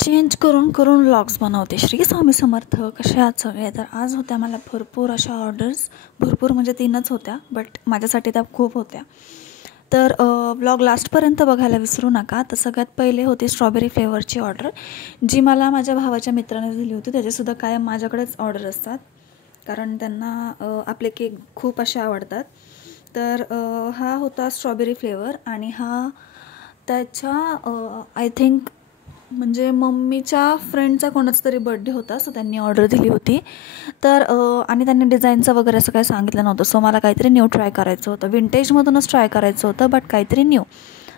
Change करून करून vlogs बनवते. श्री स्वामी समर्थ. कसे आहात सगळे? तर आज होत्या मला भरपूर अशा ऑर्डर्स, भरपूर म्हणजे 3च होत्या, बट माझ्यासाठी त्या खूप होत्या. तर व्लॉग लास्टपर्यंत बघायला विसरू नका. तर सगळ्यात पहिले होती स्ट्रॉबेरी फ्लेवरची ऑर्डर, जी मला माझ्या भावाच्या मित्राने दिली होती. त्याचेसुद्धा कायम माझ्याकडेच ऑर्डर असतात, कारण त्यांना आपले केक खूप असे आवडतात. तर हा होता स्ट्रॉबेरी फ्लेवर आणि हा त्याच्या आय थिंक म्हणजे मम्मीच्या फ्रेंडचा कोणाचा तरी बर्थडे होता, सो त्यांनी ऑर्डर दिली होती. तर आणि त्यांनी डिझाईनचं वगैरे असं काही सांगितलं नव्हतं. सो मला काहीतरी न्यू ट्राय करायचं होतं, विंटेजमधूनच ट्राय करायचं होतं, बट काहीतरी न्यू.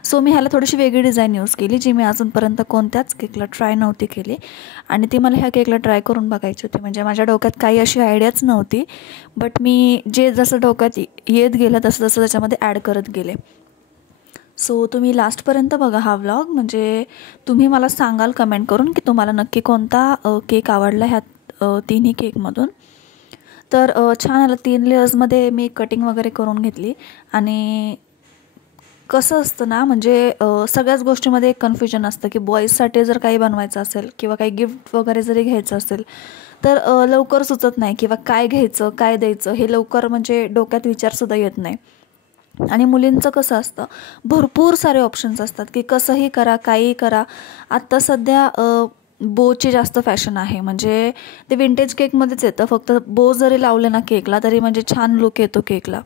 सो मी ह्याला थोडीशी वेगळी डिझाईन यूज केली, जी मी अजूनपर्यंत कोणत्याच केकला ट्राय नव्हती केली. आणि ती मला ह्या केकला ट्राय करून बघायची होती. म्हणजे माझ्या डोक्यात काही अशी आयडियाच नव्हती, बट मी जे जसं डोक्यात येत गेलं तसं तसं त्याच्यामध्ये ॲड करत गेले. सो तुम्ही लास्टपर्यंत बघा हा व्लॉग, म्हणजे तुम्ही मला सांगाल कमेंट करून की तुम्हाला नक्की कोणता केक आवडला ह्या तिन्ही केकमधून. तर छान आलं. 3 लेयर्समध्ये मी कटिंग वगैरे करून घेतली. आणि कसं असतं ना, म्हणजे सगळ्याच गोष्टीमध्ये एक कन्फ्युजन असतं की बॉईजसाठी जर काही बनवायचं असेल किंवा काही गिफ्ट वगैरे जरी घ्यायचं असेल तर लवकर सुचत नाही, किंवा काय घ्यायचं काय द्यायचं हे लवकर म्हणजे डोक्यात विचारसुद्धा येत नाही. आणि मुलींचं कसं असतं, भरपूर सारे ऑप्शन्स असतात की कसंही करा काहीही करा. आत्ता सध्या बोची जास्त फॅशन आहे, म्हणजे ते विंटेज केकमध्येच येतं. फक्त बो जरी लावले ना केकला तरी म्हणजे छान लुक येतो केकला.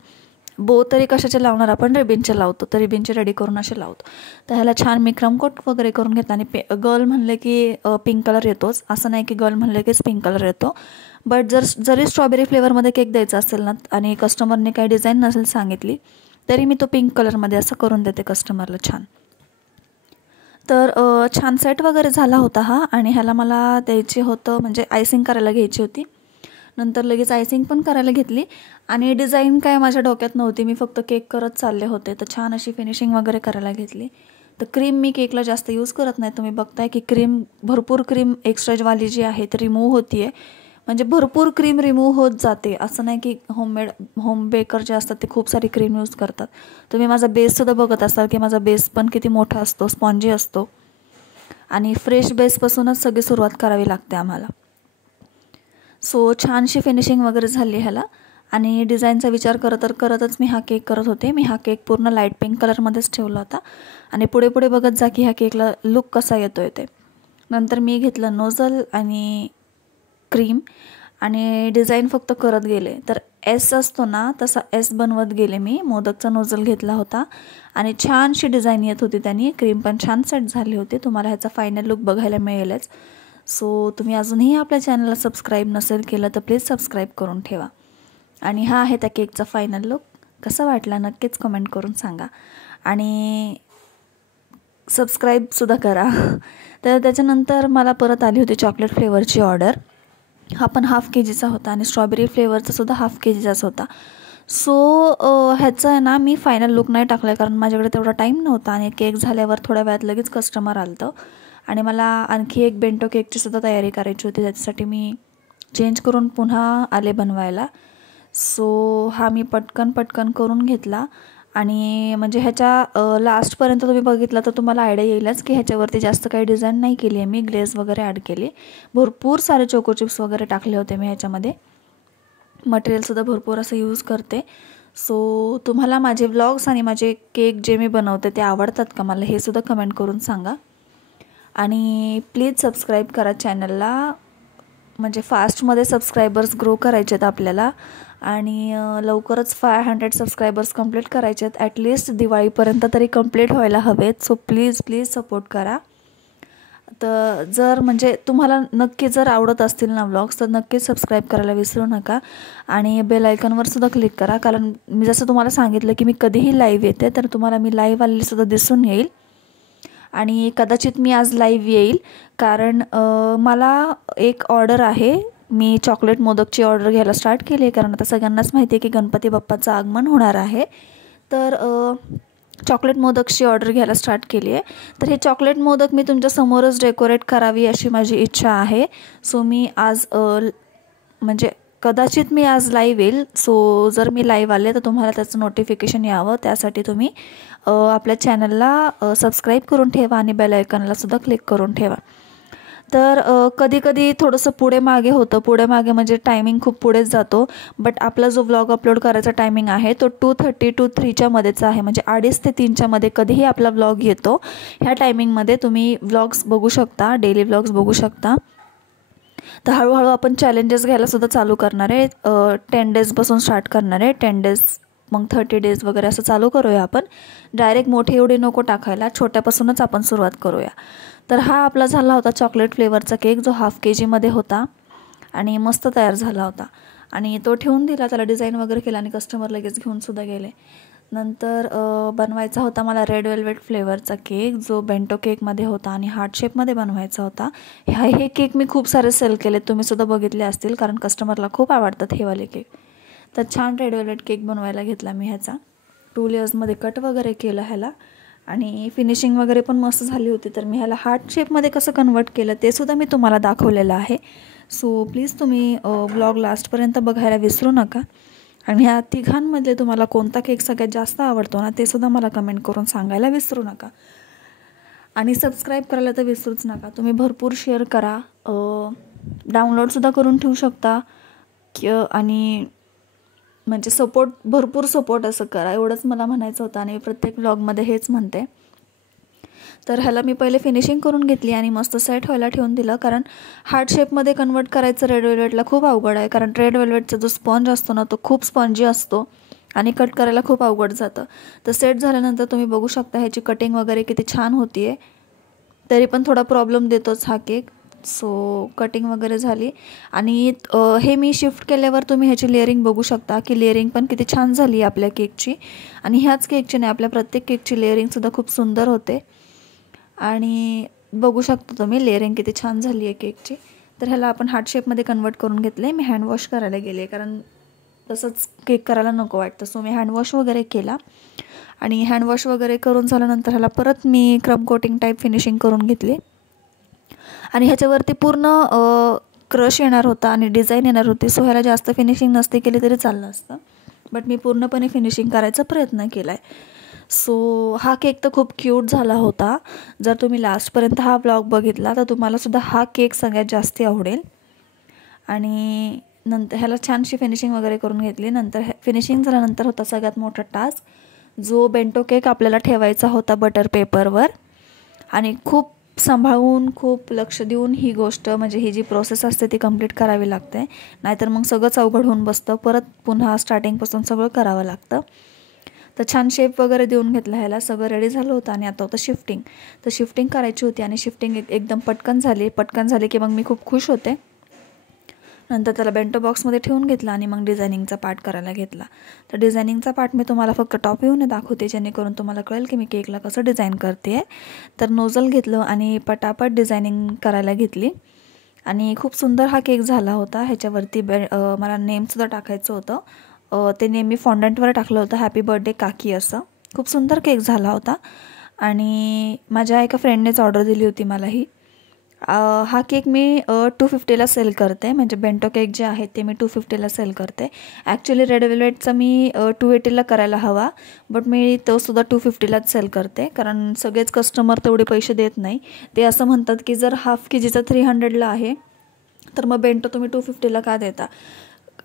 बो तरी कशाचे लावणार, आपण रिबिनचे लावतो, तर रिबिनचे रेडी करून असे लावतो. तर ह्याला छान मी क्रमकोट वगैरे करून घेतला. आणि गर्ल म्हणले की पिंक कलर येतोच, असं नाही की गर्ल म्हणले कीच पिंक कलर येतो. बट जरी स्ट्रॉबेरी फ्लेवरमध्ये केक द्यायचा असेल ना आणि कस्टमरने काही डिझाईन नसेल सांगितली तरी मी तो पिंक कलरमध्ये असं करून देते कस्टमरला छान. तर छान सेट वगैरे झाला होता हा. आणि ह्याला मला द्यायचे होतं, म्हणजे आयसिंग करायला घ्यायची होती. नंतर लगेच आयसिंग पण करायला घेतली. आणि डिझाईन काय माझ्या डोक्यात नव्हती, मी फक्त केक करत चालले होते. तर छान अशी फिनिशिंग वगैरे करायला घेतली. तर क्रीम मी केकला जास्त यूज करत नाही. तुम्ही बघताय की भरपूर क्रीम एक्स्ट्राजवाली जी आहे ती रिमूव्ह होती आहे. म्हणजे भरपूर क्रीम रिमूव्ह होत जाते, असं नाही की होम बेकर जे असतात ते खूप सारी क्रीम यूज करतात. तुम्ही माझा बेससुद्धा बघत असाल की माझा बेस पण किती मोठा असतो, स्पॉन्जी असतो. आणि फ्रेश बेसपासूनच सगळी सुरुवात करावी लागते आम्हाला. सो छानशी फिनिशिंग वगैरे झाली ह्याला. आणि डिझाईनचा विचार करतच मी हा केक करत होते. मी हा केक पूर्ण लाईट पिंक कलरमध्येच ठेवला होता. आणि पुढे बघत जा की ह्या केकला लुक कसा येतो आहे ते. नंतर मी घेतलं नोझल आणि क्रीम आणि डिझाईन फक्त करत गेले. तर एस असतो ना तसा एस बनवत गेले मी. मोदकचा नोझल घेतला होता आणि छानशी डिझाईन येत होती त्याने. क्रीम पण छान सेट झाली होती. तुम्हाला ह्याचा फायनल लुक बघायला मिळेलच. सो तुम्ही अजूनही आपल्या चॅनलला सबस्क्राईब नसेल केलं तर प्लीज सबस्क्राईब करून ठेवा. आणि हा आहे त्या केकचा फायनल लुक. कसा वाटला नक्कीच कमेंट करून सांगा. आणि सबस्क्राईबसुद्धा करा. तर त्याच्यानंतर मला परत आली होती चॉकलेट फ्लेवरची ऑर्डर. हा पण हाफ KGचा होता आणि स्ट्रॉबेरी फ्लेवरचा सुद्धा हाफ KGचाच होता. सो ह्याचं आहे ना मी फायनल लुक नाही टाकलं आहे, कारण माझ्याकडे तेवढा टाईम नव्हता. आणि केक झाल्यावर थोड्या वेळात लगेच कस्टमर आलं होतं आणि मला आणखी एक बेंटो केकची सुद्धा तयारी करायची होती. त्याच्यासाठी मी चेंज करून पुन्हा आले बनवायला. सो हा मी पटकन करून घेतला. आणि म्हणजे ह्याच्या लास्टपर्यंत तुम्ही बघितलं तर तुम्हाला आयडिया येईलच की ह्याच्यावरती जास्त काही डिझाईन नाही केली आहे मी. ग्लेज वगैरे ॲड केली. भरपूर सारे चोको चिप्स वगैरे टाकले होते मी ह्याच्यामध्ये. मटेरियलसुद्धा भरपूर असं यूज करते. सो तुम्हाला माझे व्लॉग्स आणि माझे केक जे मी बनवते ते आवडतात का मला हे सुद्धा कमेंट करून सांगा. आणि प्लीज सबस्क्राईब करा चॅनलला, म्हणजे फास्टमध्ये सबस्क्रायबर्स ग्रो करायचे आहेत आपल्याला. आणि लवकरच 500 सबस्क्रायबर्स कंप्लीट करायचे आहेत. ॲटलिस्ट दिवाळीपर्यंत तरी कंप्लीट व्हायला हवेत. सो प्लीज सपोर्ट करा. तर जर म्हणजे तुम्हाला नक्की जर आवडत असतील ना व्लॉग्स तर नक्कीच सबस्क्राईब करायला विसरू नका. आणि बेल आयकॉनवर सुद्धा क्लिक करा, कारण मी जसं तुम्हाला सांगितलं की मी कधीही लाईव्ह येते तर तुम्हाला मी लाईव्ह आलेलीसुद्धा दिसून येईल. आणि कदाचित मी आज लाईव्ह येईल, कारण मला एक ऑर्डर आहे. मी चॉकलेट मोदकची ऑर्डर घ्यायला स्टार्ट केली आहे, कारण आता सगळ्यांनाच माहिती आहे की गणपती बाप्पाचं आगमन होणार आहे. तर चॉकलेट मोदकची ऑर्डर घ्यायला स्टार्ट केली आहे. तर हे चॉकलेट मोदक मी तुमच्यासमोरच डेकोरेट करावी अशी माझी इच्छा आहे. सो मी आज म्हणजे कदाचित मी आज लाईव्ह येईल. सो जर मी लाईव्ह आले तर तुम्हाला त्याचं नोटिफिकेशन यावं, त्यासाठी तुम्ही आपल्या चॅनलला सबस्क्राईब करून ठेवा आणि बेल आयकॉनला सुद्धा क्लिक करून ठेवा. तर कधी-कधी थोडंसं पुढे मागे होतं. पुढे मागे म्हणजे टायमिंग खूप पुढेच जातो. बट आपला जो व्लॉग अपलोड करायचा टायमिंग आहे तो 2:30 to 3च्या मध्येच आहे. म्हणजे 2:30 ते 3च्या मध्ये कधीही आपला व्लॉग येतो. ह्या टायमिंगमध्ये तुम्ही व्लॉग्स बघू शकता, डेली व्लॉग्स बघू शकता. तर हळूहळू आपण चॅलेंजेस घ्यायलासुद्धा चालू करणार आहे. 10 डेजपासून स्टार्ट करणार आहे. 10 डेज, मग 30 डेज वगैरे असं चालू करूया आपण. डायरेक्ट मोठे एवढे नको टाकायला, छोट्यापासूनच आपण सुरुवात करूया. तर हा आपला झाला होता चॉकलेट फ्लेवरचा केक, जो ½ kg होता आणि मस्त तयार झाला होता. आणि तो ठेवून दिला, त्याला डिझाईन वगैरे केला आणि कस्टमर लगेच घेऊनसुद्धा गेले. नंतर बनवायचा होता मला रेड वेल्वेट फ्लेवरचा केक, जो बेंटो केकमध्ये होता आणि हार्ट शेपमध्ये बनवायचा होता. हे केक मी खूप सारे सेल केले, तुम्हीसुद्धा बघितले असतील, कारण कस्टमरला खूप आवडतात हे वाले केक. तर छान रेड वेल्वेट केक बनवायला घेतला मी ह्याचा. 2 लेयर्समध्ये कट वगैरे केलं ह्याला आणि फिनिशिंग वगैरे पण मस्त झाली होती. तर मी ह्याला हार्ट शेपमध्ये कसं कन्वर्ट केलं ते सुद्धा मी तुम्हाला दाखवलेलं आहे. सो प्लीज तुम्ही व्लॉग लास्टपर्यंत बघायला विसरू नका. आणि ह्या तिघांमधले तुम्हाला कोणता केक सगळ्यात जास्त आवडतो ना, ते सुद्धा मला कमेंट करून सांगायला विसरू नका. आणि सबस्क्राईब करायला तर विसरूच नका. तुम्ही भरपूर शेअर करा, डाउनलोडसुद्धा करून ठेवू शकता आणि म्हणजे भरपूर सपोर्ट असं करा, एवढंच मला म्हणायचं होतं. आणि प्रत्येक व्लॉगमध्ये हेच म्हणते. तर ह्याला मी पहिले फिनिशिंग करून घेतली आणि मस्त सेट व्हायला ठेवून दिलं, कारण हार्ट शेपमध्ये कन्वर्ट करायचं रेड वेल्वेटला खूप अवघड आहे. कारण रेड वेल्वेटचा जो स्पॉन्ज असतो ना, तो खूप स्पॉन्जी असतो आणि कट करायला खूप अवघड जातं. तर सेट झाल्यानंतर तुम्ही बघू शकता ह्याची कटिंग वगैरे किती छान होती आहे. तरी पण थोडा प्रॉब्लेम देतोच हा केक. सो कटिंग वगैरे झाली आणि हे मी शिफ्ट केल्यावर तुम्ही ह्याची लेअरिंग बघू शकता की लेअरिंग पण किती छान झाली आहे आपल्या केकची. आणि ह्याच केकची नाही, आपल्या प्रत्येक केकची लेअरिंगसुद्धा खूप सुंदर होते. आणि बघू शकता तुम्ही लेअरिंग किती छान झाली आहे केकची. तर ह्याला आपण हार्ट शेपमध्ये कन्वर्ट करून घेतलं आहे. मी हँडवॉश करायला गेले, कारण तसंच केक करायला नको वाटतं. सो मी हँडवॉश वगैरे केला आणि हँडवॉश वगैरे करून झाल्यानंतर ह्याला परत मी क्रम कोटिंग टाईप फिनिशिंग करून घेतली. आणि ह्याच्यावरती पूर्ण क्रश येणार होता आणि डिझाईन येणार होती. सो ह्याला जास्त फिनिशिंग नसते केली तरी चाललं असतं, बट मी पूर्णपणे फिनिशिंग करायचा प्रयत्न केला आहे. सो हा केक तर खूप क्यूट झाला होता. जर तुम्ही लास्टपर्यंत हा व्लॉग बघितला तर तुम्हालासुद्धा हा केक सगळ्यात जास्ती आवडेल. आणि नंतर ह्याला छानशी फिनिशिंग वगैरे करून घेतली. नंतर फिनिशिंग झाल्यानंतर होता सगळ्यात मोठा टास्क, जो बेंटो केक आपल्याला ठेवायचा होता बटर पेपरवर. आणि खूप सांभाळून, खूप लक्ष देऊन ही गोष्ट, म्हणजे ही जी प्रोसेस असते ती कंप्लीट करावी लागते. नाहीतर मग सगळंच अवघड होऊन बसतं, परत पुन्हा स्टार्टिंगपासून सगळं करावं लागतं. तर छान शेप वगैरे देऊन घेतला ह्याला, सगळं रेडी झालं होतं. आणि आता होतं शिफ्टिंग. तर शिफ्टिंग करायची होती आणि शिफ्टिंग एकदम पटकन झाली की मग मी खूप खुश होते. नंतर त्याला बेंटो बॉक्समध्ये ठेवून घेतला आणि मग डिझायनिंगचा पार्ट करायला घेतला. तर डिझायनिंगचा पार्ट मी तुम्हाला फक्त टॉप व्ह्यूने दाखवते, जेणेकरून तुम्हाला कळेल की मी केकला कसं डिझाईन करते आहे. तर नोझल घेतलं आणि पटापट डिझायनिंग करायला घेतली आणि खूप सुंदर हा केक झाला होता. ह्याच्यावरती मला नेमसुद्धा टाकायचं होतं. ते नेम मी फॉन्डंटवर टाकलं होतं, हॅपी बर्थडे काकी असं. खूप सुंदर केक झाला होता आणि माझ्या एका फ्रेंडनेच ऑर्डर दिली होती मला ही. हा केक मी 250ला सेल करते, म्हणजे बेंटो केक जे आहे ते मी 250ला सेल करते. ॲक्च्युली रेड वेल्वेटचा मी 280ला करायला हवा, बट मी तो सुद्धा 250लाच सेल करते, कारण सगळेच कस्टमर तेवढे पैसे देत नाही. ते असं म्हणतात की जर ½ kgचा 300ला आहे तर मग बेंटो तुम्ही 250ला का देता.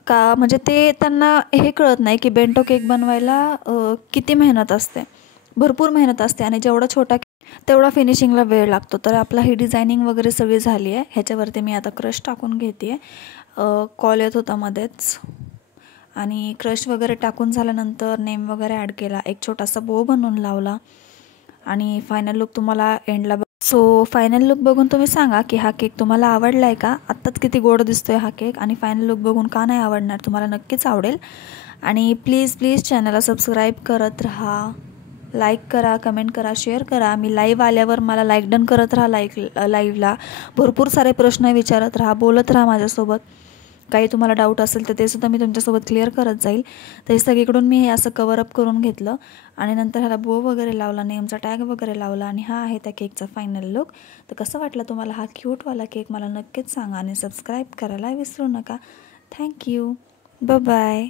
का म्हणजे ते त्यांना हे कळत नाही की बेंटो केक बनवायला किती मेहनत असते, भरपूर मेहनत असते. आणि जेवढा छोटा तेवढा फिनिशिंगला वेळ लागतो. तर आपला ही डिझायनिंग वगैरे सगळी झाली आहे. ह्याच्यावरती मी आता क्रश टाकून घेते आहे. कॉल येत होता मध्येच आणि क्रश वगैरे टाकून झाल्यानंतर नेम वगैरे ॲड केला, एक छोटासा बो बनवून लावला आणि फायनल लुक तुम्हाला एंडला सो फायनल लुक बघून तुम्ही सांगा की हा केक तुम्हाला आवडला आहे का. आत्ताच किती गोड दिसतोय हा केक, आणि फायनल लुक बघून का नाही आवडणार, तुम्हाला नक्कीच आवडेल. आणि प्लीज चॅनलला सबस्क्राईब करत राहा, लाईक करा, कमेंट करा, शेअर करा. मी लाईव्ह आल्यावर मला लाईक डन करत राहा. लाईव्हला भरपूर सारे प्रश्न विचारत राहा, बोलत राहा माझ्यासोबत. काही तुम्हाला डाऊट असेल तर ते सुद्धा मी तुमच्यासोबत क्लिअर करत जाईल. तर सगळीकडून मी हे असं कवरअप करून घेतलं आणि नंतर ह्याला बो वगैरे लावला, नेमचा टॅग वगैरे लावला आणि हा आहे त्या केकचा फायनल लुक. तर कसं वाटलं तुम्हाला हा क्यूटवाला केक मला नक्कीच सांगा आणि सबस्क्राईब करायला विसरू नका. थँक्यू. बाय.